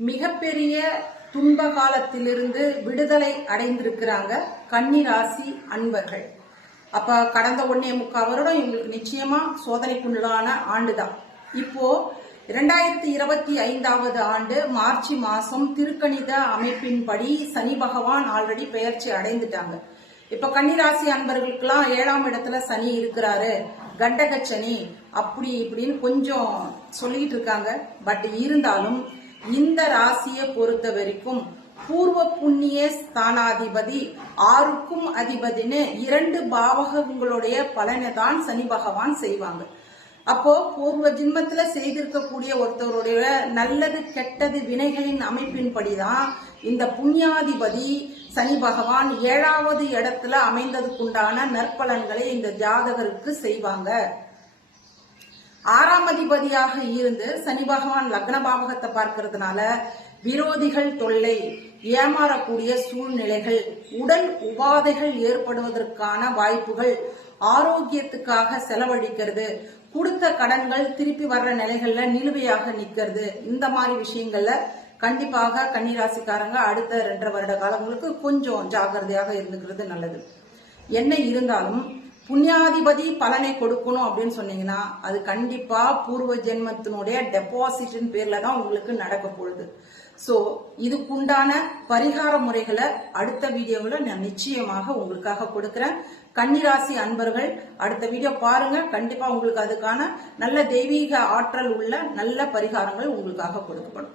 மிகப்பெரிய துன்ப காலத்திலிருந்து விடுதலை அடைந்திருக்கிறாங்க கன்னிராசி அன்பர்கள். அப்ப கடந்த 1.25 வருடம் இவங்களுக்கு நிச்சயமா சோதனைக்குள்ளான ஆண்டுதான். இப்போ 2025வது ஆண்டு மார்ச் மாசம் திருக்கணித அமைப்பின்படி சனி பகவான் ஆல்ரெடி பெயர்ச்சி அடைந்துட்டாங்க. இப்ப கன்னிராசி அன்பர்களுக்கெல்லாம் 7ஆம் இடத்துல சனி இருக்கிறாரு, கண்டக சனி அப்படி இப்படின்னு கொஞ்சம் சொல்லிட்டு இருக்காங்க. பட் இருந்தாலும் இந்த ராசியை பொறுத்த வரைக்கும் பூர்வ புண்ணிய ஸ்தானாதிபதி 6க்கும் அதிபதினு 2 பாவகங்களுடைய பலனை தான் சனி பகவான் செய்வாங்க. அப்போ பூர்வ ஜென்மத்துல செய்திருக்கக்கூடிய ஒருத்தருடைய நல்லது கெட்டது வினைகளின் அமைப்பின்படிதான் இந்த புண்ணியாதிபதி சனி பகவான் 7வது இடத்துல அமைந்ததுக்குண்டான நற்பலன்களை இந்த ஜாதகருக்கு செய்வாங்க. 6ஆம் அதிபதியாக இருந்து சனி பகவான் லக்ன பாவகத்தை பார்க்கறதுனால விரோதிகள் தொல்லை, ஏமாறக்கூடிய சூழ்நிலைகள், உடல் உபாதைகள் ஏற்படுவதற்கான வாய்ப்புகள், ஆரோக்கியத்துக்காக செலவழிக்கிறது, கொடுத்த கடன்கள் திருப்பி வர்ற நிலைகள்ல நிலுவையாக நிக்கிறது, இந்த மாதிரி விஷயங்கள்ல கண்டிப்பாக கன்னிராசிக்காரங்க அடுத்த 2.5 வருட காலங்களுக்கு கொஞ்சம் ஜாகிரதையாக இருந்துக்கிறது நல்லது. என்ன இருந்தாலும் புண்ணியாதிபதி பலனை கொடுக்கணும் அப்படின்னு சொன்னீங்கன்னா அது கண்டிப்பா பூர்வ ஜென்மத்தினுடைய டெபாசிட்டின் பேர்ல தான் உங்களுக்கு நடக்க போகுது. சோ இதுக்குண்டான பரிகார முறைகளை அடுத்த வீடியோவில் நான் நிச்சயமாக உங்களுக்காக கொடுக்கிறேன். கன்னிராசி அன்பர்கள் அடுத்த வீடியோ பாருங்க. கண்டிப்பா உங்களுக்கு அதுக்கான நல்ல தெய்வீக ஆற்றல் உள்ள நல்ல பரிகாரங்கள் உங்களுக்காக கொடுக்கப்படும்.